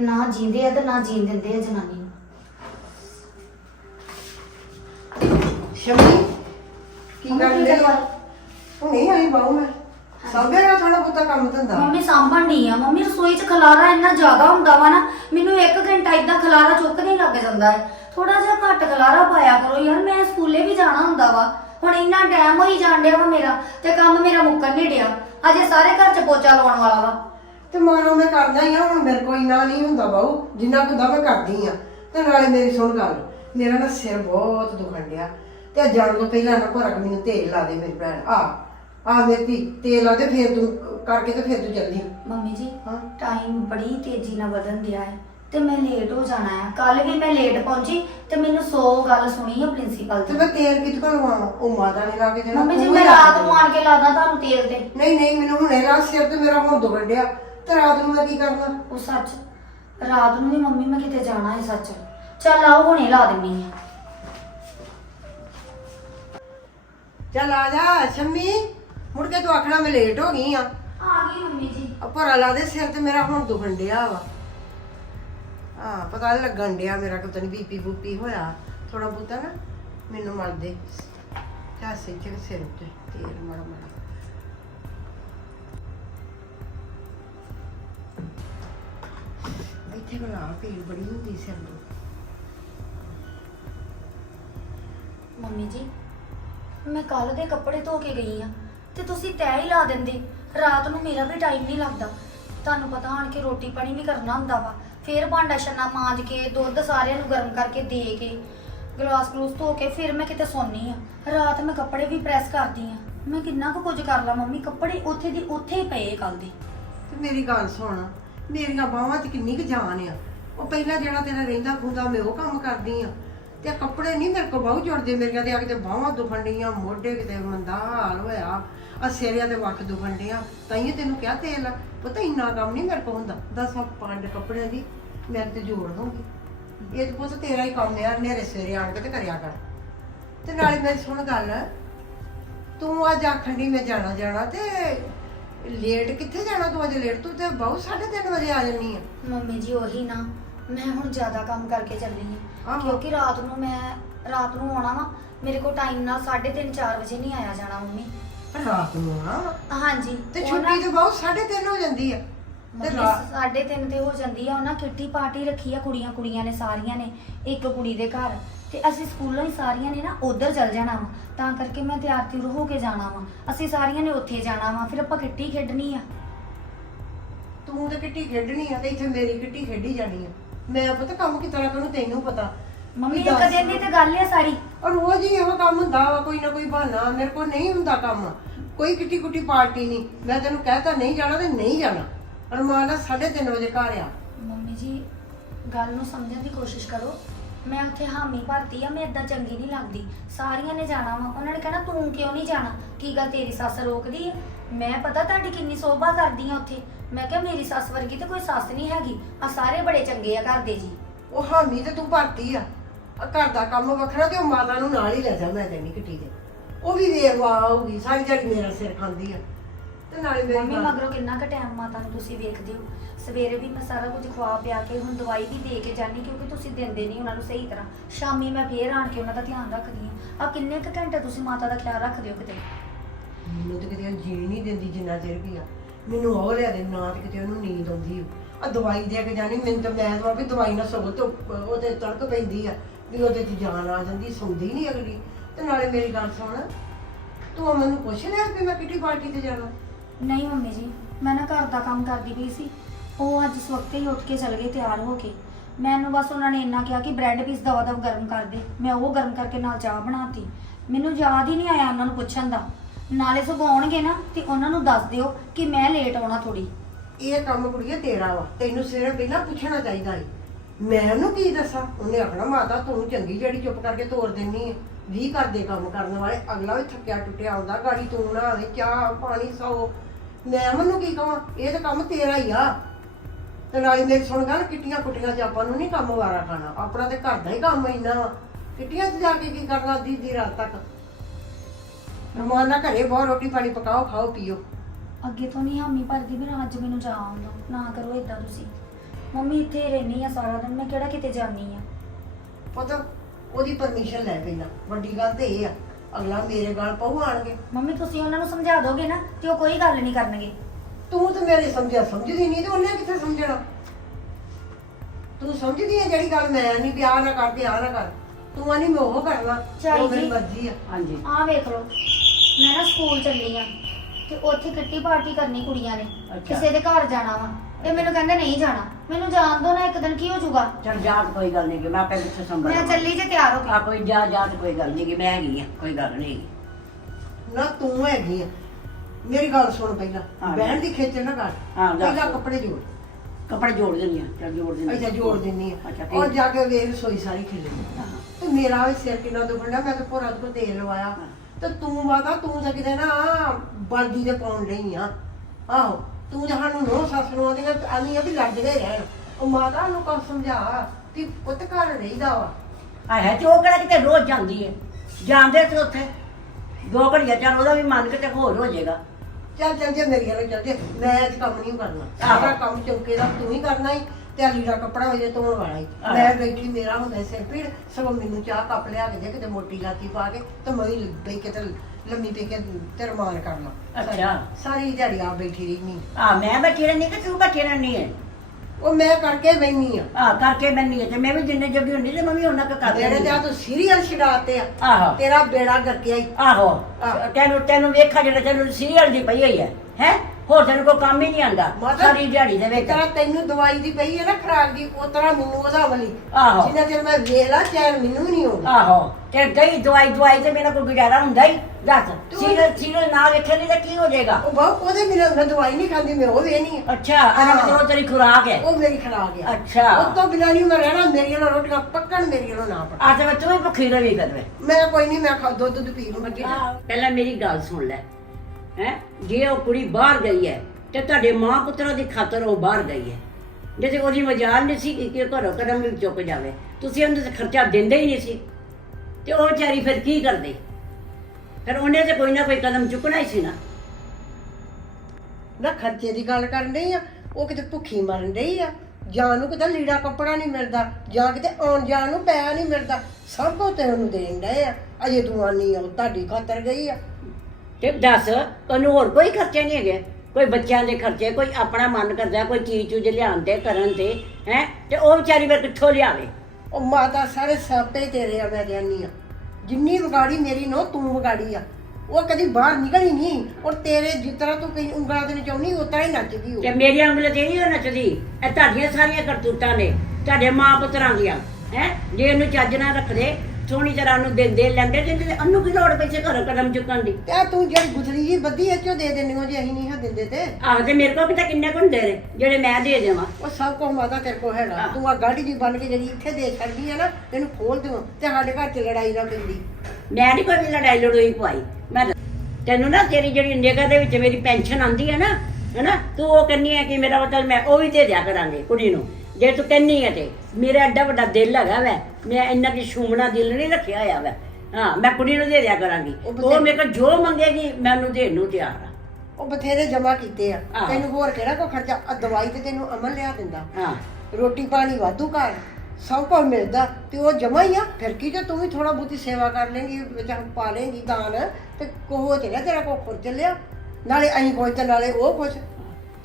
ਨਾ ਜੀਂਦੇ ਆ ਤੇ ਨਾ ਜੀਣ ਦਿੰਦੇ ਆ ਜਨਾਨੀ ਨੂੰ। ਸ਼ਮੀ ਕੀ ਮੰਮੀ ਕਰ ਕੀ ਲਈ ਕਰਵਾ? ਹੁਣੇ ਆਈ ਬਾਹੂ ਮੈਂ। ਸਾਂਭੇਗਾ ਥੋੜਾ ਬਹੁਤਾ ਕੰਮ ਧੰਦਾ। ਮੰਮੀ ਸਾਂਭਣ ਨਹੀਂ ਆ। ਮੰਮੀ ਰਸੋਈ 'ਚ ਖਲਾਰਾ ਇੰਨਾ ਜ਼ਿਆਦਾ ਹੁੰਦਾ ਵਾ ਨਾ ਮੈਨੂੰ ਇੱਕ ਘੰਟਾ ਇਦਾਂ ਖਲਾਰਾ ਚੁੱਕ ਨਹੀਂ ਲੱਗ ਜਾਂਦਾ ਹੈ। ਥੋੜਾ ਜਿਹਾ ਘੱਟ ਖਲਾਰਾ ਪਾਇਆ ਕਰੋ ਯਾਰ ਮੈਂ ਸਕੂਲੇ ਵੀ ਜਾਣਾ ਹੁੰਦਾ ਵਾ। ਹੁਣ ਇੰਨਾ ਟਾਈਮ ਹੋਈ ਜਾਣ ਡਿਆ ਵਾ ਮੇਰਾ ਤੇ ਕੰਮ ਮੇਰਾ ਮੁੱਕਣ ਨਹੀਂ ਡਿਆ। ਅਜੇ ਸਾਰੇ ਘਰ 'ਚ ਪੋਚਾ ਲਵਾਉਣ ਵਾਲਾ ਵਾ। ਤੇ ਮਾਰੋ ਮੈਂ ਕਰਨਾ ਹੀ ਆ ਹੁਣ ਮੇਰੇ ਕੋਲ ਇੰਨਾ ਨਹੀਂ ਹੁੰਦਾ ਬਾਹੂ ਜਿੰਨਾ ਕੁ ਹੁੰਦਾ ਮੈਂ ਕਰਦੀ ਆ। ਤੇ ਨਾਲੇ ਮੇਰੀ ਸੁਣ ਗੱਲ ਮੇਰਾ ਨਾ ਸਿਰ ਬਹੁਤ ਦੁਖਣ ਡਿਆ। ਤੇ ਜਾਣ ਤੋਂ ਪਹਿਲਾਂ ਨਾ ਭਰਕ ਮੈਨੂੰ ਤੇਲ ਲਾ ਦੇ ਮੇਰੀ ਭੈਣ ਆ। ਆ ਮੇਰੀ ਤੇਲ ਲਾ ਦੇ ਫੇਰ ਤੂੰ ਕਰਕੇ ਤੇ ਫੇਰ ਤੂੰ ਚੱਲੀ। ਮੰਮੀ ਜੀ ਹਾਂ। ਟਾਈਮ ਬੜੀ ਤੇਜ਼ੀ ਨਾਲ ਵਧਣ ਦਿਆ ਹੈ ਤੇ ਮੈਂ ਲੇਟ ਹੋ ਜਾਣਾ ਹੈ। ਕੱਲ ਵੀ ਮੈਂ ਲੇਟ ਪਹੁੰਚੀ ਤੇ ਮੈਨੂੰ 100 ਗੱਲ ਸੁਣੀ ਹੈ ਪ੍ਰਿੰਸੀਪਲ ਤੇ ਦੀ। ਮੈਂ ਤੇਲ ਕਿੱਥੋਂ ਲਵਾਵਾਂ ਉਹ ਮਾਤਾ ਨੇ ਲਾ ਕੇ ਦੇਣਾ ਮੰਮੀ ਜੀ ਤੂੰ ਮੈਂ ਲਾ ਰਾਤ। ਨੂੰ ਆਣ ਕੇ ਲਾਦਾ ਤੁਹਾਨੂੰ ਤੇਲ ਤੇ। ਨਹੀਂ ਨਹੀਂ ਮੈਨੂੰ ਹੁਣੇ ਲਾ ਸਿਰ ਤੇ ਮੇਰਾ ਹੁਣ ਡਿਆ ਤੇ ਰਾਤ ਨੂੰ ਮੈਂ ਕੀ ਕਰਨਾ? ਉਹ ਸੱਚ ਰਾਤ ਨੂੰ ਵੀ ਮੰਮੀ ਮੈਂ ਕਿਤੇ ਜਾਣਾ ਹੈ ਸੱਚ। ਚੱਲ ਆਓ ਹੁਣੇ ਲਾ ਦਿੰਨੀ ਆ ਚੱਲ ਆ ਜਾ ਸ਼ੰਮੀ। ਮੁੜ ਕੇ ਤੂੰ ਆਖਣਾ ਮੈਂ ਲੇਟ ਹੋ ਗਈ ਆ। ਆ ਗਈ ਮੰਮੀ ਜੀ। ਆ ਭਰਾ ਲਾ ਦੇ ਸਿਰ ਤੇ ਮੇਰਾ ਹੁਣ ਦੁਖਣ ਡਿਆ ਵਾ। ਹਾਂ ਪਤਾ ਨੀ ਲੱਗਣ ਡਿਆ ਮੇਰਾ ਕਿਤੇ ਨਹੀਂ ਬੀਪੀ ਬੂਪੀ ਹੋਇਆ। ਥੋੜਾ ਬਹੁਤਾ ਨਾ ਮੈਨੂੰ ਮਲ ਦੇ ਚਾਸੇ ਚ ਸਿਰ ਉੱਤੇ ਤੇਲ ਮੜਾ ਮੜਾ। ਇੱਥੇ ਬਣਾ ਪੀੜ ਬੜੀ ਹੁੰਦੀ ਸਿਰ ਨੂੰ। ਮੰਮੀ ਜੀ ਮੈਂ ਕੱਲ ਦੇ ਕੱਪੜੇ ਧੋ ਕੇ ਗਈ ਆ। ਤੇ ਤੁਸੀਂ ਤੈਅ ਹੀ ਲਾ ਦਿੰਦੇ। ਰਾਤ ਨੂੰ ਮੇਰਾ ਵੀ ਟਾਈਮ ਨਹੀਂ ਲੱਗਦਾ। ਤੁਹਾਨੂੰ ਪਤਾ ਆਣ ਕੇ ਰੋਟੀ ਪਾਣੀ ਵੀ ਕਰਨਾ ਹੁੰਦਾ ਵਾ। ਫੇਰ ਭਾਂਡਾ ਛੰਨਾ ਮਾਂਜ ਕੇ, ਦੁੱਧ ਸਾਰਿਆਂ ਨੂੰ ਗਰਮ ਕਰਕੇ ਦੇ ਕੇ, ਗਲਾਸ ਗਲੂਸ ਧੋ ਕੇ ਫਿਰ ਮੈਂ ਕਿਤੇ ਸੌਂਦੀ ਆ ਰਾਤ ਮੈਂ ਕੱਪੜੇ ਵੀ ਪ੍ਰੈਸ ਕਰਦੀ ਆ ਮੈਂ ਕਿੰਨਾ ਕੁ ਕੁਝ ਕਰ ਲਾਂ ਮੰਮੀ, ਕੱਪੜੇ ਉੱਥੇ ਦੀ ਉੱਥੇ ਹੀ ਪਏ ਕੱਲ ਦੀ। ਤੇ ਮੇਰੀ ਗੱਲ ਸੁਣ, ਮੇਰੀਆਂ ਬਾਹਾਂ 'ਚ ਕਿੰਨੀ ਕੁ ਜਾਨ ਆ। ਉਹ ਪਹਿਲਾਂ ਜਿਹੜਾ ਤੇਰਾ ਰਹਿੰਦਾ ਖੁੰਦਾ ਮੈਂ ਉਹ ਕੰਮ ਕਰਦੀ ਆ ਤੇ ਆਹ ਕੱਪੜੇ ਨਹੀਂ ਮੇਰੇ ਕੋਲ ਬਹੁਤ ਜੁੜਦੇ, ਮੇਰੀਆਂ ਤੇ ਆ ਕਿਤੇ ਬਾਹਾਂ ਦੁਖਣ ਡੀਆਂ ਮੋਢੇ ਕਿਤੇ ਮੰਦਾ ਹਾਲ ਹੋਇਆ। ਆ ਸਿਰਿਆਂ ਤੇ ਵੱਖ ਦੁਖਣ ਡੀਆਂ। ਤਾਈਓ ਤੈਨੂੰ ਕਿਹਾ ਤੇਲ ਪਤਾ ਇੰਨਾ ਕੰਮ ਨਹੀਂ ਮੇਰੇ ਕੋਲ ਹੁੰਦਾ। ਦਸ ਆ ਪੰਜ ਕੱਪੜਿਆਂ ਦੀ ਮੈਂ ਤੇ ਜੋੜ ਦੂੰਗੀ ਇਹ ਤਾਂ ਪੁੱਤ ਤੇਰਾ ਹੀ ਕੰਮ ਆ ਨੇਰੇ ਸਵੇਰੇ ਆਣ ਕੇ ਤੇ ਕਰਿਆ ਕਰ। ਤੇ ਨਾਲੇ ਮੇਰੀ ਸੁਣ ਗੱਲ ਤੂੰ ਅੱਜ ਆਖਣ ਦੀ ਮੈਂ ਜਾਣਾ ਜਾਣਾ ਤੇ ਲੇਟ ਕਿੱਥੇ ਜਾਣਾ ਤੂੰ ਅੱਜ ਲੇਟ? ਤੂੰ ਤੇ ਬਹੁਤ 3:30 ਵਜੇ ਆ ਜੰਨੀ ਆ। ਮੰਮੀ ਜੀ ਉਹੀ ਨਾ ਮੈਂ ਹੁਣ ਜ਼ਿਆਦਾ ਕੰਮ ਕਰਕੇ ਚੱਲੀ ਹਾਂ। ਕਿਉਂਕਿ ਰਾਤ ਨੂੰ ਮੈਂ ਰਾਤ ਨੂੰ ਆਉਣਾ ਵਾ। ਮੇਰੇ ਕੋਲ ਟਾਈਮ ਨਾਲ 3:30 4 ਵਜੇ ਨਹੀਂ ਆਇਆ ਜਾਣਾ ਮੰਮੀ। ਰਾਤ ਨੂੰ ਆਉਣਾ ਹਾਂਜੀ ਤੇ ਛੁੱਟੀ ਤੇ ਬਹੁਤ 3:30 ਹੋ ਜਾਂਦੀ ਆ। ਤੇ ਮੰਮੀ ਰਾਤ ਸਾਢੇ ਤਿੰਨ ਤੇ ਹੋ ਜਾਂਦੀ ਆ ਉਹਨਾਂ ਕਿੱਟੀ ਪਾਰਟੀ ਰੱਖੀ ਆ ਕੁੜੀਆਂ ਕੁੜੀਆਂ ਨੇ ਸਾਰੀਆਂ ਨੇ ਇੱਕ ਕੁੜੀ ਦੇ ਘਰ। ਤੇ ਅਸੀਂ ਸਕੂਲੋਂ ਹੀ ਸਾਰੀਆਂ ਨੇ ਨਾ ਉਧਰ ਚੱਲ ਜਾਣਾ ਵਾ ਤਾਂ ਕਰਕੇ ਮੈਂ ਤਿਆਰ ਤਿਉਰ ਹੋ ਕੇ ਜਾਣਾ ਵਾ। ਅਸੀਂ ਸਾਰੀਆਂ ਨੇ ਉੱਥੇ ਜਾਣਾ ਵਾ ਫਿਰ ਆਪਾਂ ਕਿੱਟੀ ਖੇਡਣੀ ਆ। ਤੂੰ ਤੇ ਕਿੱਟੀ ਖੇਡਣੀ ਆ ਤੇ ਇੱਥੇ ਮੇਰੀ ਕਿੱਟੀ ਖੇਡੀ ਜਾਣੀ ਆ। ਮੈਂ ਪਤਾ ਕੰਮ ਕਿਸ ਤਰ੍ਹਾਂ ਕਰੂੰ ਤੈਨੂੰ ਪਤਾ। ਮੰਮੀ ਵੀ ਇੱਕ ਦੱਸ। ਦਿਨ ਦੀ ਤੇ ਗੱਲ ਹੈ ਸਾਰੀ। ਔਰ ਰੋਜ਼ ਹੀ ਇਹੋ ਕੰਮ ਹੁੰਦਾ ਵਾ ਕੋਈ ਨਾ ਕੋਈ ਬਹਾਨਾ ਮੇਰੇ ਕੋਲ ਨਹੀਂ ਹੁੰਦਾ ਕੰਮ। ਕੋਈ ਕਿੱਟੀ ਕੁੱਟੀ ਪਾਰਟੀ ਨਹੀਂ। ਮੈਂ ਤੈਨੂੰ ਕਹਿਤਾ ਨਹੀਂ ਜਾਣਾ ਤੇ ਨਹੀਂ ਜਾਣਾ। ਅਰਮਾਨ ਦਾ 3:30 ਵਜੇ ਘਰ ਆ। ਮੰਮੀ ਜੀ ਗੱਲ ਨੂੰ ਸਮਝਣ ਦੀ ਕੋਸ਼ਿਸ਼ ਕਰੋ। ਮੈਂ ਉੱਥੇ ਹਾਮੀ ਭਰਤੀ ਆ ਮੈਂ ਇਦਾਂ ਚੰਗੀ ਨਹੀਂ ਲੱਗਦੀ। ਸਾਰੀਆਂ ਨੇ ਜਾਣਾ ਵਾ। ਉਹਨਾਂ ਨੇ ਕਹਿਣਾ ਤੂੰ ਕਿਉਂ ਨਹੀਂ ਜਾਣਾ? ਕੀ ਗੱਲ ਤੇਰੀ ਸੱਸ ਰੋਕਦੀ ਆ? ਮੈਂ ਪਤਾ ਤੁਹਾਡੀ ਕਿੰਨੀ ਸੋਭਾ ਕਰਦੀ ਆ ਉੱਥੇ। ਮੈਂ ਕਿਹਾ ਮੇਰੀ ਸੱਸ ਵਰਗੀ ਤੇ ਕੋਈ ਸੱਸ ਨਹੀਂ ਹੈਗੀ। ਆ ਸਾਰੇ ਬੜੇ ਚੰਗੇ ਆ ਘਰ ਦੇ ਜੀ। ਉਹ ਹਾਮੀ ਤੇ ਤੂੰ ਭਰਤੀ ਆ। ਘਰ ਦਾ ਕੰਮ ਵੱਖਰਾ ਤੇ ਉਹ ਮਾਤਾ ਨੂੰ ਨਾਲ ਹੀ ਲੈ ਜਾ ਮੈਂ ਤੈਨੂੰ ਕਿੱਟੀ ਤੇ ਉਹ ਵੀ ਵੇਵਾ ਆਊਗੀ ਸਾਰੀ ਜਿਹੜੀ ਮੇਰਾ ਸਿਰ ਖਾਂਦੀ ਆ। ਤੇ ਨਾਲੇ ਮੇਰੀ ਮੰਮੀ ਮਗਰੋਂ ਕਿੰਨਾ ਕੁ ਟਾਈਮ ਮਾਤਾ ਨੂੰ ਤੁਸੀਂ ਵੇਖਦੇ ਹੋ? ਸਵੇਰੇ ਵੀ ਮੈਂ ਸਾਰਾ ਕੁਝ ਖਵਾ ਪਿਆ ਕੇ ਹੁਣ ਦਵਾਈ ਵੀ ਦੇ ਕੇ ਜਾਨੀ ਕਿਉਂਕਿ ਤੁਸੀਂ ਦਿੰਦੇ ਨਹੀਂ ਉਹਨਾਂ ਨੂੰ ਸਹੀ ਤਰ੍ਹਾਂ। ਸ਼ਾਮੀ ਮੈਂ ਫੇਰ ਆਣ ਕੇ ਉਹਨਾਂ ਦਾ ਧਿਆਨ ਰੱਖਦੀ ਹਾਂ। ਆ ਕਿੰਨੇ ਕੁ ਘੰਟੇ ਤੁਸੀਂ ਮਾਤਾ ਦਾ ਖਿਆਲ ਰੱਖਦੇ ਹੋ ਕਿਤੇ? ਮੈਨੂੰ ਤੇ ਕਿਤੇ ਜੀ ਨਹੀਂ ਦਿੰਦੀ ਜਿੰਨਾ ਚਿਰ ਵੀ ਆ। ਮੈਨੂੰ ਉਹ ਲਿਆ ਦੇ ਨਾ ਤੇ ਕਿਤੇ ਉਹਨੂੰ ਨੀਂਦ ਆਉਂਦੀ ਆ। ਦਵਾਈ ਦੇ ਕੇ ਜਾਣੀ ਮੈਨੂੰ ਤਾਂ ਮੈਂ ਦਵਾ ਵੀ ਦਵਾਈ ਨਾਲ ਸਗੋਂ ਤੋਂ ਉਹਦੇ ਤੜਕ ਪੈਂਦੀ ਆ। ਵੀ ਉਹਦੇ ਚ ਜਾਨ ਆ ਜਾਂਦੀ ਸੌਂਦੀ ਨਹੀਂ ਅਗਲੀ। ਤੇ ਨਾਲੇ ਮੇਰੀ ਗੱਲ ਸੁਣ ਤੂੰ ਮੈਨੂੰ ਪੁੱਛ ਲਿਆ ਵੀ ਮੈਂ ਕਿੱਟੀ ਪਾਰਟੀ ਤੇ ਜਾਣਾ? ਨਹੀਂ ਮੰਮੀ ਜੀ ਮੈਂ ਨਾ ਘਰ ਦਾ ਕੰਮ ਕਰਦੀ ਪਈ ਸੀ। ਉਹ ਅੱਜ ਸਵਖਤੇ ਹੀ ਉੱਠ ਕੇ ਚਲ ਗਏ ਤਿਆਰ ਹੋ ਕੇ। ਮੈਨੂੰ ਬਸ ਉਹਨਾਂ ਨੇ ਇੰਨਾ ਕਿਹਾ ਕਿ ਬ੍ਰੈਡ ਪੀਸ ਦਵਾ ਦਵ ਗਰਮ ਕਰ ਦੇ। ਮੈਂ ਉਹ ਗਰਮ ਕਰਕੇ ਨਾਲ ਚਾਹ ਬਣਾਤੀ। ਮੈਨੂੰ ਯਾਦ ਹੀ ਨਹੀਂ ਆਇਆ ਉਹਨਾਂ ਨੂੰ ਪੁੱਛਣ ਦਾ। ਨਾਲੇ ਸਗੋਂ ਆਉਣਗੇ ਨਾ ਤੇ ਉਹਨਾਂ ਨੂੰ ਦੱਸ ਦਿਓ ਕਿ ਮੈਂ ਲੇਟ ਆਉਣਾ ਥੋੜੀ ਇਹ ਕੰਮ ਕੁੜੀਏ ਤੇਰਾ ਵਾ। ਤੈਨੂੰ ਸਵੇਰੇ ਪਹਿਲਾਂ ਪੁੱਛਣਾ ਚਾਹੀਦਾ ਈ ਮੈਂ ਉਹਨੂੰ ਕੀ ਦੱਸਾਂ? ਉਹਨੇ ਆਖਣਾ, ਮਾਤਾ, ਤੂੰ ਚੰਗੀ ਜਿਹੜੀ ਚੁੱਪ ਕਰਕੇ ਤੋਰ ਦਿੰਨੀ ਹੈ ਵੀ ਘਰ ਕੰਮ ਕਰਨ ਵਾਲੇ, ਅਗਲਾ ਵੀ ਥੱਕਿਆ ਟੁੱਟਿਆ ਆਉਂਦਾ, ਗਾੜੀ ਤੂੰ ਨਾ ਆਵੇ ਚਾਹ, ਪਾਣੀ ਸੌ। ਮੈਂ ਉਹਨੂੰ ਕੀ ਕਹਾਂ ਇਹ ਤਾਂ ਕੰਮ ਤੇਰਾ ਹੀ ਆ। ਤੇ ਨਾਲੇ ਮੇਰੀ ਸੁਣ ਗੱਲ, ਕਿੱਟੀਆਂ ਕੁੱਟੀਆਂ ਚ ਆਪਾਂ ਨੂੰ ਨਹੀਂ ਕੰਮ ਵਾਰਾ ਖਾਣਾ। ਆਪਣਾ ਤੇ ਘਰ ਦਾ ਹੀ ਕੰਮ ਇੰਨਾ ਵਾ। ਕਿੱਟੀਆਂ 'ਚ ਜਾ ਕੇ ਕੀ ਕਰਨਾ ਦੀ ਦੀ ਰਾਤ ਤੱਕ? ਰਮਾਨਾ ਘਰੇ ਬਹੁਤ ਰੋਟੀ ਪਾਣੀ ਪਕਾਓ, ਖਾਓ, ਪੀਓ। ਅੱਗੇ ਤੋਂ ਨਹੀਂ ਹਾਮੀ ਭਰਦੀ ਵੀ ਨਾ ਅੱਜ ਮੈਨੂੰ ਜਾ ਆਉਂਦਾ ਨਾ ਕਰੋ ਇਦਾਂ ਤੁਸੀਂ। ਮੰਮੀ ਇੱਥੇ ਰਹਿਣੀ ਆ ਸਾਰਾ ਦਿਨ ਮੈਂ ਕਿਹੜਾ ਕਿਤੇ ਜਾਣੀ ਆ? ਪਤਾ ਉਹਦੀ ਪਰਮਿਸ਼ਨ ਲੈ ਪਹਿਲਾਂ। ਵੱਡੀ ਗੱਲ ਤੇ ਇਹ ਆ ਅਗਲਾ ਮੇਰੇ ਗੱਲ ਪਹੂ ਆਣਗੇ। ਮੰਮੀ ਤੁਸੀਂ ਉਹਨਾਂ ਨੂੰ ਸਮਝਾ ਦੋਗੇ ਨਾ ਤੇ ਉਹ ਕੋਈ ਗੱਲ ਨਹੀਂ ਕਰਨਗੇ। ਤੂੰ ਤੇ ਮੇਰੇ ਸਮਝਿਆ ਸਮਝਦੀ ਨਹੀਂ ਤੇ ਉਹਨੇ ਕਿੱਥੇ ਸਮਝਣਾ? ਤੂੰ ਸਮਝਦੀ ਹੈ ਜਿਹੜੀ ਗੱਲ ਮੈਂ ਨਹੀਂ ਵਿਆਹ ਨਾ ਕਰ ਵਿਆਹ ਨਾ ਕਰ। ਤੂੰ ਆਨੀ ਮੈਂ ਉਹ ਕਰਨਾ ਝਾਈ ਉਹ ਮੇਰੀ ਜੀ। ਮਰਜ਼ੀ ਆ। ਹਾਂਜੀ। ਆਹ ਵੇਖ ਲਓ ਮੈਂ ਨਾ ਸਕੂਲ ਚੱਲੀ ਆ ਤੇ ਉੱਥੇ ਕਿੱਟੀ ਪਾਰਟੀ ਕਰਨੀ ਕੁੜੀਆਂ ਨੇ ਅੱਛਾ। ਕਿਸੇ ਦੇ ਘਰ ਜਾਣਾ ਵਾ। ਤੇ ਮੈਨੂੰ ਕਹਿੰਦੇ ਨਹੀਂ ਜਾਣਾ। ਮੈਨੂੰ ਜਾਣ ਦੋ ਨਾ ਇੱਕ ਦਿਨ ਕੀ ਹੋ ਜਾਊਗਾ? ਚਲ ਜਾ ਕੋਈ ਗੱਲ ਨਹੀਂ ਕਿ ਮੈਂ ਆਪੇ ਪਿੱਛੇ ਸੰਭਲ ਮੈਂ ਚੱਲੀ ਜੇ ਤਿਆਰ ਹੋ ਆ ਕੋਈ ਜਾ ਜਾ ਤੇ ਕੋਈ ਗੱਲ ਨਹੀਂ ਕਿ ਮੈਂ ਹੈਗੀ ਆ ਕੋਈ ਗੱਲ ਨਹੀਂ ਨਾ ਤੂੰ ਹੈਗੀ ਆ। ਮੇਰੀ ਗੱਲ ਸੁਣ ਪਹਿਲਾਂ। ਹਾਂ। ਬਹਿਣ ਦੀ ਖੇਚ ਨਾ ਕਰ। ਹਾਂ, ਦੱਸ। ਪਹਿਲਾਂ ਕੱਪੜੇ ਜੋੜ। ਕੱਪੜੇ ਜੋੜ ਦਿੰਦੀ ਆ ਚਲ ਜੋੜ ਦਿੰਦੀ ਅੱਛਾ ਜੋੜ ਦਿੰਨੀ ਆ। ਅੱਛਾ ਔਰ ਠੀਕ। ਜਾ ਕੇ ਵੇਖ ਰਸੋਈ ਸਾਰੀ ਖਿਲੇ। ਤੇ ਮੇਰਾ ਵੀ ਸਿਰ ਕਿੰਨਾ ਦੁਖਣ ਡਿਆ ਮੈਂ ਤਾਂ ਭੋਰਾ ਤੋਂ ਤੇਲ ਲਵਾਇਆ। ਤੇ ਤੂੰ ਮਾਤਾ ਤੂੰ ਤਾਂ ਕਿਤੇ ਨਾ ਬਾਲਦੀ ਦੇ ਪਾਉਣ ਲਈ ਆ। ਆਹੋ। ਤੂੰ ਤਾਂ ਸਾਨੂੰ ਨੋ ਸੱਸ ਨੂੰ ਆਂਦੀਆਂ ਆਨੀ ਆ ਵੀ ਲੜਦੇ ਰਹਿਣ। ਉਹ ਮਾਤਾ ਨੂੰ ਕੋ ਸਮਝਾ ਕਿ ਪੁੱਤ ਘਰ ਰਹੀਦਾ ਵਾ। ਆ ਹੈ ਚੋ ਕਿਹੜਾ ਕਿਤੇ ਰੋਜ਼ ਜਾਂਦੀ ਹੈ ਜਾਂਦੇ ਤੇ ਉੱਥੇ। ਦੋ ਘੜੀਆਂ ਚੱਲ ਉਹਦਾ ਵੀ ਮਨ ਕਿਤੇ ਹੋਰ ਹੋ ਜਾਏਗਾ। ਚੱਲ ਚੱਲ ਜੇ ਮੇਰੀ ਗੱਲ ਚੱਲ ਜੇ ਮੈਂ ਅੱਜ ਕੰਮ ਨਹੀਂ ਕਰਨਾ। ਸਾਰਾ ਆਹੋ। ਕੰਮ ਚੌਕੇ ਦਾ ਤੂੰ ਹੀ ਕਰਨਾ ਹੀ ਤੇ ਆਹ ਲੀੜਾ ਕੱਪੜਾ ਹੋ ਜੇ ਧੋਣ ਵਾਲਾ ਹੀ। ਮੈਂ ਬੈਠੀ ਮੇਰਾ ਹੁੰਦਾ ਸਿਰ ਪੀੜ ਸਗੋਂ ਮੈਨੂੰ ਚਾਹ ਕੱਪ ਲਿਆ ਕੇ ਦੇ ਕਿਤੇ ਮੋਟੀ ਲਾਤੀ ਪਾ ਕੇ ਤੇ ਮੈਂ ਵੀ ਬੈ ਕੇ ਤੇ ਲੰਮੀ ਪੈ ਕੇ ਤੇ ਰਮਾਨ ਕਰ ਲਾਂ। ਅੱਛਾ। ਸਾਰੀ ਦਿਹਾੜੀ ਆ ਬੈਠੀ ਰਹਿਨੀ ਆ। ਮੈਂ ਬੈਠੀ ਰਹਿਣੀ ਕਿ ਤੂੰ ਬੈਠੀ ਰਹਿਣੀ ਹੈ ਉਹ ਮੈਂ ਕਰਕੇ ਬੈਣੀ ਆ। ਆ ਕਰਕੇ ਮੈਨੀ ਹੈ ਤੇ ਮੈਂ ਵੀ ਜਿੰਨੇ ਜੋਗੀ ਹੁੰਦੀ ਤੇ ਮੈਂ ਵੀ ਉਹਨਾਂ ਕੁ ਕਰ ਤੇਰੇ ਦਿੰਦੀ ਤੇ ਆ ਤੂੰ ਸੀਰੀਅਲ ਛਡਾਤੇ ਆ। ਆਹੋ। ਤੇਰਾ ਬੇੜਾ ਹੀ ਆਹੋ। ਆਹ। ਤੈਨੂੰ ਤੈਨੂੰ ਵੇਖਾ ਜਿਹੜਾ ਤੈਨੂੰ ਸੀਰੀਅਲ ਦੀ ਪਈ ਹੋਈ ਹੈ ਹੈ? ਹੋਰ ਤੈਨੂੰ ਕੋਈ ਕੰਮ ਹੀ ਨਹੀਂ ਆਂਦਾ ਮਾਤਾ, ਸਾਰੀ ਦਿਹਾੜੀ ਦੇ ਵਿੱਚ। ਤੇਰਾ ਤੈਨੂੰ ਦਵਾਈ ਦੀ ਪਈ ਹੈ ਨਾ ਖਰਾਕ ਦੀ ਉਹ ਤਰ੍ਹਾਂ ਮੈਨੂੰ ਉਹਦਾ ਵਾਲੀ। ਆਹੋ। ਜਿੰਨਾ ਚਿਰ ਮੈਂ ਵੇਖ ਲਾ ਚੈਨ ਮੈਨੂੰ ਨਹੀਂ ਆਉਂਦਾ। ਆਹੋ ਤੇ ਗਈ ਦਵਾਈ ਦਵਾਈ ਤੇ ਮੇਰਾ ਕੋਈ ਗੁਜ਼ਾਰਾ ਹੁੰਦਾ ਹੀ ਦੱਸ ਤੂੰ- ਸੀਰੀਅਲ ਸੀਰੀਅਲ ਨਾ ਵੇਖੇ ਨਹੀਂ ਤਾਂ ਕੀ ਹੋ ਜਾਏਗਾ? ਉਹ ਬਹੁਤ ਉਹਦੇ ਮੇਰੇ ਮੈਂ ਦਵਾਈ ਨਹੀਂ ਖਾਂਦੀ ਮੈਂ ਉਹ ਵੇਹਨੀ ਆ। ਅੱਛਾ ਅਰੇ ਹਾਂ। ਮਤਲਬ ਤੇਰੀ ਖੁਰਾਕ ਹੈ? ਉਹ ਮੇਰੀ ਖਰਾਕ ਆ ਅੱਛਾ। ਉਹ ਤੋਂ ਬਿਨਾਂ ਨਹੀਂ ਮੈਂ ਰਹਿਣਾ ਮੇਰੀਆਂ ਨਾਲ ਰੋਟੀਆਂ ਪੱਕਣ ਮੇਰੀਆਂ ਨਾਲ ਨਾ ਪੱਕਣ। ਆ ਤੇ ਮੈਂ ਤੂੰ ਵੀ ਭੁੱਖੀ ਰਵੀ ਕਰਵੇ ਮੈਂ। ਕੋਈ ਨਹੀਂ ਮੈਂ ਖਾ ਦੁੱਧ ਦੁੱਧ ਪੀ ਲੂੰ ਬੱਜੀ ਪਹਿਲਾਂ ਮੇਰੀ ਗੱਲ ਸੁਣ ਲੈ। ਹੈ? ਜੇ ਉਹ ਕੁੜੀ ਬਾਹਰ ਗਈ ਹੈ, ਤੇ ਤੁਹਾਡੇ ਮਾਂ ਪੁੱਤਰਾਂ ਦੀ ਖਾਤਰ ਉਹ ਬਾਹਰ ਗਈ ਹੈ। ਜੇ ਤੇ ਉਹਦੀ ਮਜਾਲ ਨਹੀਂ ਸੀ ਕਿ ਉਹ ਘਰੋਂ ਕਦਮ ਵੀ ਚੁੱਕ ਜਾਵੇ, ਤੁਸੀਂ ਉਹਨੂੰ ਤੇ ਖਰਚਾ ਦਿੰਦੇ ਹੀ ਨਹੀਂ ਸੀ। ਤੇ ਉਹ ਵਿਚਾਰੀ ਫਿਰ ਕੀ ਕਰਦੇ? ਫਿਰ ਉਹਨੇ ਤੇ ਕੋਈ ਨਾ ਕੋਈ ਕਦਮ ਚੁੱਕਣਾ ਹੀ ਸੀ ਨਾ। ਨਾ ਖਰਚੇ ਦੀ ਗੱਲ ਕਰਨ ਡਈ ਆ, ਉਹ ਕਿਤੇ ਭੁੱਖੀ ਮਰਨ ਡਈ ਆ। ਜਾਂ ਨੂੰ ਕਿਤੇ ਲੀੜਾ ਕੱਪੜਾ ਨਹੀਂ ਮਿਲਦਾ, ਜਾਂ ਕਿਤੇ ਆਉਣ ਜਾਣ ਨੂੰ ਪੈਸਾ ਨਹੀਂ ਮਿਲਦਾ। ਸਭ ਕੁਝ ਤੇ ਉਹਨੂੰ ਦੇਣ ਡਏ ਆ। ਅਜੇ ਤੂੰ ਆਨੀ ਆ, ਉਹ ਤੁਹਾਡੀ ਖਾਤਰ ਗਈ ਆ। ਤੇ ਦੱਸ ਉਹਨੂੰ ਹੋਰ ਕੋਈ ਖਰਚੇ ਨਹੀਂ ਹੈਗੇ। ਕੋਈ ਬੱਚਿਆਂ ਦੇ ਖਰਚੇ ਕੋਈ ਆਪਣਾ ਮਨ ਕਰਦਾ ਕੋਈ ਚੀਜ਼ ਚੂਜ ਲਿਆਉਣ ਤੇ ਕਰਨ ਤੇ ਹੈ? ਤੇ ਉਹ ਵਿਚਾਰੀ ਫਿਰ ਕਿੱਥੋਂ ਲਿਆਵੇ? ਉਹ ਮਾਤਾ ਸਾਰੇ ਸਾਪੇ ਤੇਰੇ ਆ ਮੈਂ ਜਾਨੀ ਆ ਜਿੰਨੀ ਵਿਗਾੜੀ ਮੇਰੀ ਨੋ ਤੂੰ ਵਿਗਾੜੀ ਆ। ਉਹ ਕਦੀ ਬਾਹਰ ਨਿਕਲੀ ਨਹੀਂ। ਔਰ ਤੇਰੇ ਜਿਸ ਤਰ੍ਹਾਂ ਤੂੰ ਕਈ ਉਂਗਲਾਂ ਦੇ ਨਚਾਉਣੀ ਉਸ ਤਰ੍ਹਾਂ ਹੀ ਨੱਚਦੀ ਉਹ। ਤੇ ਮੇਰੀਆਂ ਉਂਗਲਾਂ ਤੇ ਨਹੀਂ ਉਹ ਨੱਚਦੀ? ਇਹ ਤੁਹਾਡੀਆਂ ਸਾਰੀਆਂ ਕਰਤੂਤਾਂ ਨੇ ਤੁਹਾਡੇ ਮਾਂ ਪੁੱਤਰਾਂ ਦੀਆਂ ਹੈ? ਜੇ ਇਹਨੂੰ ਚੱਜ ਨਾਲ ਰੱਖਦੇ ਸੋਹਣੀ ਤਰ੍ਹਾਂ ਨੂੰ ਦੇ ਦੇ ਲੈਂਦੇ ਤੇ ਤੇ ਉਹਨੂੰ ਕੀ ਲੋੜ ਪੈਸੇ ਘਰੋਂ ਕਦਮ ਚੁੱਕਣ ਦੀ? ਤੇ ਆਹ ਤੂੰ ਜਿਹੜੀ ਗੁਥਲੀ ਜੀ ਬੱਦੀ ਐ ਚੋ ਦੇ ਦਿੰਦੇ ਹੋ ਜੇ ਅਸੀਂ ਨਹੀਂ ਹਾਂ ਦਿੰਦੇ ਤੇ? ਆਹ ਤੇ ਮੇਰੇ ਕੋਲ ਕਿਤਾ ਕਿੰਨੇ ਕੁ ਹੁੰਦੇ ਨੇ ਜਿਹੜੇ ਮੈਂ ਦੇ ਦੇਵਾਂ। ਉਹ ਸਭ ਕੁਝ ਮਾਤਾ ਤੇਰੇ ਕੋ ਹੈਗਾ। ਤੂੰ ਆ ਗਾੜੀ ਜੀ ਬਣ ਕੇ ਜਿਹੜੀ ਇੱਥੇ ਦੇ ਛੱਡਦੀ ਆ ਨਾ ਇਹਨੂੰ ਖੋਲ ਦਿਓ ਤੇ ਸਾਡੇ ਘਰ 'ਚ ਲੜਾਈ ਨਾ ਪੈਂਦੀ। ਮੈਂ ਨਹੀਂ ਕੋਈ ਲੜਾਈ ਲੜੋਈ ਪਵਾਈ ਮੈਂ ਤੈਨੂੰ ਨਾ ਤੇਰੀ ਜਿਹੜੀ ਨਿਗਾਹ ਦੇ ਵਿੱਚ ਮੇਰੀ ਪੈਨਸ਼ਨ ਆਂਦੀ ਹੈ ਨਾ ਹੈਨਾ? ਤੂੰ ਉਹ ਕਹਿੰਨੀ ਹੈ ਕਿ ਮੇਰਾ ਮਤਲਬ ਮੈਂ ਉਹ ਵੀ ਦੇ ਦਿਆ ਕਰਾਂਗੇ ਕੁੜੀ ਨੂੰ ਜੇ ਤੂੰ ਕਹਿੰਨੀ ਹੈ ਤੇ। ਮੇਰਾ ਐਡਾ ਵੱਡਾ ਦਿਲ ਹੈਗਾ ਵੈ। ਮੈਂ ਇੰਨਾ ਕਿ ਸ਼ੂਮਣਾ ਦਿਲ ਨਹੀਂ ਰੱਖਿਆ ਹੋਇਆ ਵੈ। ਹਾਂ ਮੈਂ ਕੁੜੀ ਨੂੰ ਦੇ ਦਿਆ ਕਰਾਂਗੀ। ਉਹ ਮੇਰੇ ਕੋਲ ਜੋ ਮੰਗੇਗੀ ਮੈਂ ਉਹਨੂੰ ਦੇਣ ਨੂੰ ਤਿਆਰ ਹਾਂ ਉਹ ਬਥੇਰੇ ਜਮਾ ਕੀਤੇ ਆ। ਆਹੋ। ਤੈਨੂੰ ਹੋਰ ਕਿਹੜਾ ਕੋ ਖਰਚਾ? ਆ ਦਵਾਈ ਤੇ ਤੈਨੂੰ ਅਮਨ ਲਿਆ ਦਿੰਦਾ। ਹਾਂ। ਰੋਟੀ ਪਾਣੀ ਵਾਧੂ ਘਰ ਸਭ ਕੁਝ ਮਿਲਦਾ ਤੇ ਉਹ ਜਮਾ ਹੀ ਆ। ਫਿਰ ਕੀ ਜੇ ਤੂੰ ਵੀ ਥੋੜਾ ਬਹੁਤੀ ਸੇਵਾ ਕਰ ਲੇਂਗੀ ਵਿੱਚ ਪਾ ਲੇਂਗੀ ਦਾਨ ਤੇ ਕੋਹ ਚੱਲਿਆ ਤੇਰਾ ਕੋ ਖੁਰ ਚੱਲਿਆ? ਨਾਲੇ ਅਸੀਂ ਖੁਸ਼ ਤੇ ਨਾਲੇ ਉਹ ਖੁਸ਼।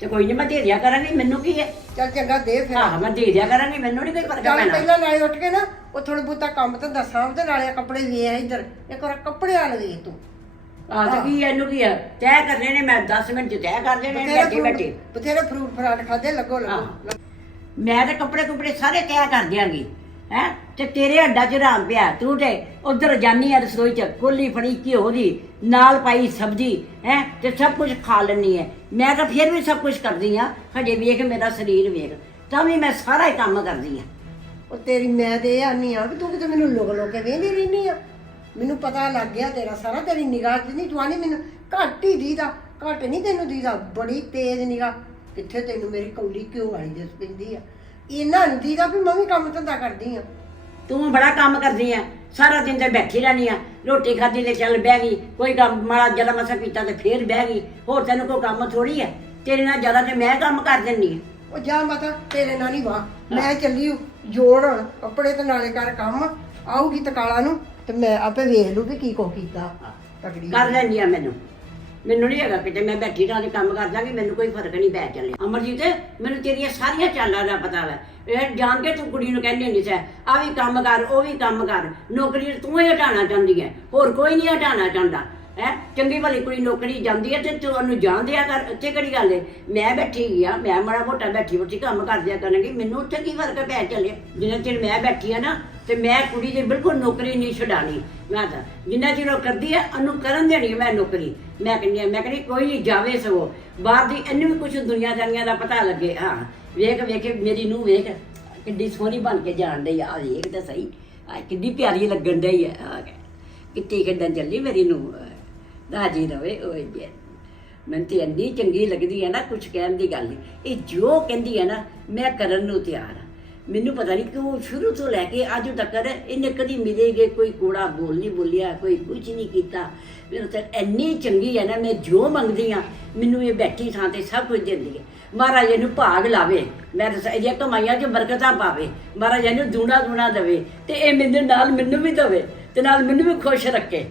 ਤੇ ਕੋਈ ਨਹੀਂ ਮੈਂ ਦੇ ਦਿਆ ਕਰਾਂਗੀ ਮੈਨੂੰ ਕੀ ਹੈ? ਚੱਲ ਚੰਗਾ ਦੇ ਫਿਰ। ਆਹ ਮੈਂ ਦੇ ਦਿਆ ਕਰਾਂਗੀ ਮੈਨੂੰ ਨਹੀਂ ਕੋਈ ਫ਼ਰਕ ਚੱਲ ਪੈਣਾ। ਪਹਿਲਾਂ ਨਾਲੇ ਉੱਠ ਕੇ ਨਾ ਉਹ ਥੋੜਾ ਬਹੁਤਾ ਕੰਮ ਧੰਦਾ ਸਾਂਭ ਤੇ ਨਾਲੇ ਕੱਪੜੇ ਵੇਖ ਇੱਧਰ। ਇੱਕ ਵਾਰ ਕੱਪੜੇ ਵਾਲ ਵੇਖ ਤੂੰ। ਆਹ ਤੇ ਕੀ ਹੈ, ਇਹਨੂੰ ਕੀ ਹੈ? ਤੈਅ ਕਰਨੇ ਨੇ ਮੈਂ 10 ਮਿੰਟ ਚ ਤੈਅ ਕਰ ਦੇਣੇ ਨੇ ਬੈਠੇ ਬੈਠੇ। ਫਰੂਟ ਬਥੇਰੇ ਫਰੂਟ ਫਰਾਟ ਖਾਦੇ ਲੱਗੋ ਲੱਗੋ। ਹਾਂ। ਮੈਂ ਤਾਂ ਕੱਪੜੇ ਕੁਪੜੇ ਸਾਰੇ ਤੈਅ ਕਰ ਦਿਆਂਗੀ। ਹੈ? ਤੇ ਤੇਰੇ ਅੱਡਾ ਚ ਰਾਮ ਪਿਆ ਤੂੰ ਤੇ ਉਧਰ ਜਾਨੀ ਆ ਰਸੋਈ ਚ ਕੋਲੀ ਫੜੀ ਘਿਓ ਦੀ ਨਾਲ ਪਾਈ ਸਬਜ਼ੀ, ਹੈ? ਤੇ ਸਭ ਕੁਝ ਖਾ ਲੈਣੀ ਹੈ ਮੈਂ ਤਾਂ ਫਿਰ ਵੀ ਸਭ ਕੁਝ ਕਰਦੀ ਆ, ਹਜੇ ਵੇਖ ਮੇਰਾ ਸਰੀਰ ਵੇਖ, ਤਾਂ ਵੀ ਮੈਂ ਸਾਰਾ ਹੀ ਕੰਮ ਕਰਦੀ ਆ। ਉਹ ਤੇਰੀ ਮੈਂ ਤੇ ਇਹ ਆਨੀ ਆ ਵੀ ਤੂੰ ਕਿਤੇ ਮੈਨੂੰ ਲੁਕ ਲੁਕ ਕੇ ਵੇਂਦੀ ਰਹਿਨੀ ਆ। ਮੈਨੂੰ ਪਤਾ ਲੱਗ ਗਿਆ ਤੇਰਾ ਸਾਰਾ, ਤੇਰੀ ਨਿਗਾਹ ਚ ਨਹੀਂ ਤੂੰ ਆਨੀ ਮੈਨੂੰ, ਘੱਟ ਹੀ ਦੀਦਾ, ਘੱਟ ਨਹੀਂ ਤੈਨੂੰ ਦੀਦਾ, ਬੜੀ ਤੇਜ਼ ਨਿਗਾਹ। ਕਿੱਥੇ ਤੈਨੂੰ ਮੇਰੀ ਕੌਲੀ ਕਿਉਂ ਵਾਲੀ ਦਿਸ ਪੈਂਦੀ ਆ? ਇਹਨਾਂ ਨਹੀਂ ਦੀਦਾ ਵੀ ਮੈਂ ਵੀ ਕੰਮ ਧੰਦਾ ਕਰਦੀ ਆ। ਤੂੰ ਬੜਾ ਕੰਮ ਕਰਦੀ ਆ ਸਾਰਾ ਦਿਨ ਤੇ ਬੈਠੀ ਰਹਿਣੀ ਆ ਰੋਟੀ ਖਾਧੀ ਤੇ ਚੱਲ ਬਹਿ ਗਈ ਕੋਈ ਕੰਮ ਮਾੜਾ ਜਲਾ ਮਸਾ ਪੀਤਾ ਤੇ ਫੇਰ ਬਹਿ ਗਈ ਹੋਰ ਤੈਨੂੰ ਕੋਈ ਕੰਮ ਥੋੜੀ ਹੈ ਤੇਰੇ ਨਾਲ ਜ਼ਿਆਦਾ ਤੇ ਮੈਂ ਕੰਮ ਕਰ ਦਿੰਨੀ ਆ। ਉਹ ਜਾ ਮਾਤਾ ਤੇਰੇ ਨਾਲ ਨਹੀਂ ਵਾਹ ਮੈਂ ਚੱਲੀ ਜੋੜ ਕੱਪੜੇ ਤੇ ਨਾਲੇ ਕਰ ਕੰਮ ਆਊਗੀ ਤਕਾਲਾ ਨੂੰ ਤੇ ਮੈਂ ਆਪੇ ਵੇਖ ਲੂ ਵੀ ਕੀ ਕੋ ਕੀਤਾ ਕਰ ਲੈਂਦੀ ਆ ਮੈਨੂੰ। ਮੈਨੂੰ ਨਹੀਂ ਹੈਗਾ ਕਿਤੇ ਮੈਂ ਬੈਠੀ ਤਾਂ ਤੇ ਕੰਮ ਕਰ ਜਾਗੀ ਮੈਨੂੰ ਕੋਈ ਫ਼ਰਕ ਨਹੀਂ ਪੈ ਚੱਲਿਆ ਅਮਰਜੀਤ, ਮੈਨੂੰ ਤੇਰੀਆਂ ਸਾਰੀਆਂ ਚਾਲਾਂ ਦਾ ਪਤਾ ਵਾ। ਇਹ ਜਾਣ ਕੇ ਤੂੰ ਕੁੜੀ ਨੂੰ ਕਹਿੰਦੀ ਹੁੰਦੀ ਸੈ ਆ ਵੀ ਕੰਮ ਕਰ, ਉਹ ਵੀ ਕੰਮ ਕਰ, ਨੌਕਰੀ ਤੂੰ ਹੀ ਹਟਾਉਣਾ ਚਾਹੁੰਦੀ ਹੈ, ਹੋਰ ਕੋਈ ਨਹੀਂ ਹਟਾਉਣਾ ਚਾਹੁੰਦਾ। ਹੈ? ਚੰਗੀ ਭਲੀ ਕੁੜੀ ਨੌਕਰੀ ਜਾਂਦੀ ਹੈ ਤੇ ਤੂੰ ਉਹਨੂੰ ਜਾਣ ਦਿਆ ਕਰ, ਉੱਥੇ ਕਿਹੜੀ ਗੱਲ ਹੈ? ਮੈਂ ਬੈਠੀ ਆ, ਮੈਂ ਮਾੜਾ ਮੋਟਾ ਬੈਠੀ ਉੱਠੀ ਕੰਮ ਕਰ ਦਿਆ ਕਰਾਂਗੀ ਮੈਨੂੰ ਉੱਥੇ ਕੀ ਫ਼ਰਕ ਪੈ ਚੱਲਿਆ? ਜਿੰਨਾ ਚਿਰ ਮੈਂ ਬੈਠੀ ਆ ਨਾ, ਤੇ ਮੈਂ ਕੁੜੀ ਦੀ ਬਿਲਕੁਲ ਨੌਕਰੀ ਨਹੀਂ ਛਡਾਣੀ। ਮੈਂ ਤਾਂ ਜਿੰਨਾ ਚਿਰ ਉਹ ਕਰਦੀ ਹੈ ਉਹਨੂੰ ਕਰਨ ਦੇਣੀ ਮੈਂ ਨੌਕਰੀ। ਮੈਂ ਕਹਿੰਦੀ ਹਾਂ ਮੈਂ ਕਹਿੰਦੀ, ਕੋਈ ਨਹੀਂ ਜਾਵੇ ਸਗੋ। ਬਾਹਰ ਦੀ ਇਹਨੂੰ ਵੀ ਕੁਝ ਦੁਨੀਆਦਾਰੀਆਂ ਦਾ ਪਤਾ ਲੱਗੇ। ਹਾਂ, ਵੇਖ ਵੇਖ, ਮੇਰੀ ਨੂੰ ਵੇਖ, ਕਿੱਡੀ ਸੋਹਣੀ ਬਣ ਕੇ ਜਾਣ ਡਈ ਆ। ਵੇਖ ਤਾਂ ਸਹੀ। ਆ ਕਿੱਡੀ ਪਿਆਰੀ ਲੱਗਣ ਡਈ ਆ। ਆ ਕਿੱਤੀ ਕਿੱਦਾਂ ਚੱਲੀ ਮੇਰੀ ਨੂੰ ਰਾਜੀ ਰਵੇ, ਓਏ ਜੀ। ਮੈਨੂੰ ਤੇ ਇੰਨੀ ਚੰਗੀ ਲੱਗਦੀ ਹੈ ਨਾ ਕੁਝ ਕਹਿਣ ਦੀ ਗੱਲ। ਨਹੀਂ ਇਹ ਜੋ ਕਹਿੰਦੀ ਹੈ ਨਾ, ਮੈਂ ਕਰਨ ਨੂੰ ਤਿਆਰ ਹਾਂ ਮੈਨੂੰ ਪਤਾ ਨਹੀਂ ਕਿਉਂ ਸ਼ੁਰੂ ਤੋਂ ਲੈ ਕੇ ਅੱਜ ਤੱਕ ਇਹਨੇ ਕਦੀ ਮਿਲੇਗੇ ਕੋਈ ਕੋੜਾ ਬੋਲ ਨਹੀਂ ਬੋਲਿਆ, ਕੋਈ ਕੁਝ ਨਹੀਂ ਕੀਤਾ। ਮੈਨੂੰ ਤਾਂ ਇੰਨੀ ਚੰਗੀ ਹੈ ਨਾ, ਮੈਂ ਜੋ ਮੰਗਦੀ ਆ, ਮੈਨੂੰ ਇਹ ਬੈਠੀ ਥਾਂ ਤੇ ਸਭ ਕੁਝ ਦਿੰਦੀ ਹੈ ਮਹਾਰਾਜ ਇਹਨੂੰ ਭਾਗ ਲਾਵੇ। ਮੈਂ ਤਾਂ ਇਹਦੀਆਂ ਕਮਾਈਆਂ 'ਚ ਬਰਕਤਾਂ ਪਾਵੇ। ਮਹਾਰਾਜ ਇਹਨੂੰ ਦੂਣਾ ਦੂਣਾ ਦੇਵੇ ਤੇ ਇਹ ਮੈਨੂੰ ਨਾਲ ਮੈਨੂੰ ਵੀ ਦੇਵੇ ਤੇ ਨਾਲ ਮੈਨੂੰ ਵੀ ਖੁਸ਼ ਰੱਖੇ।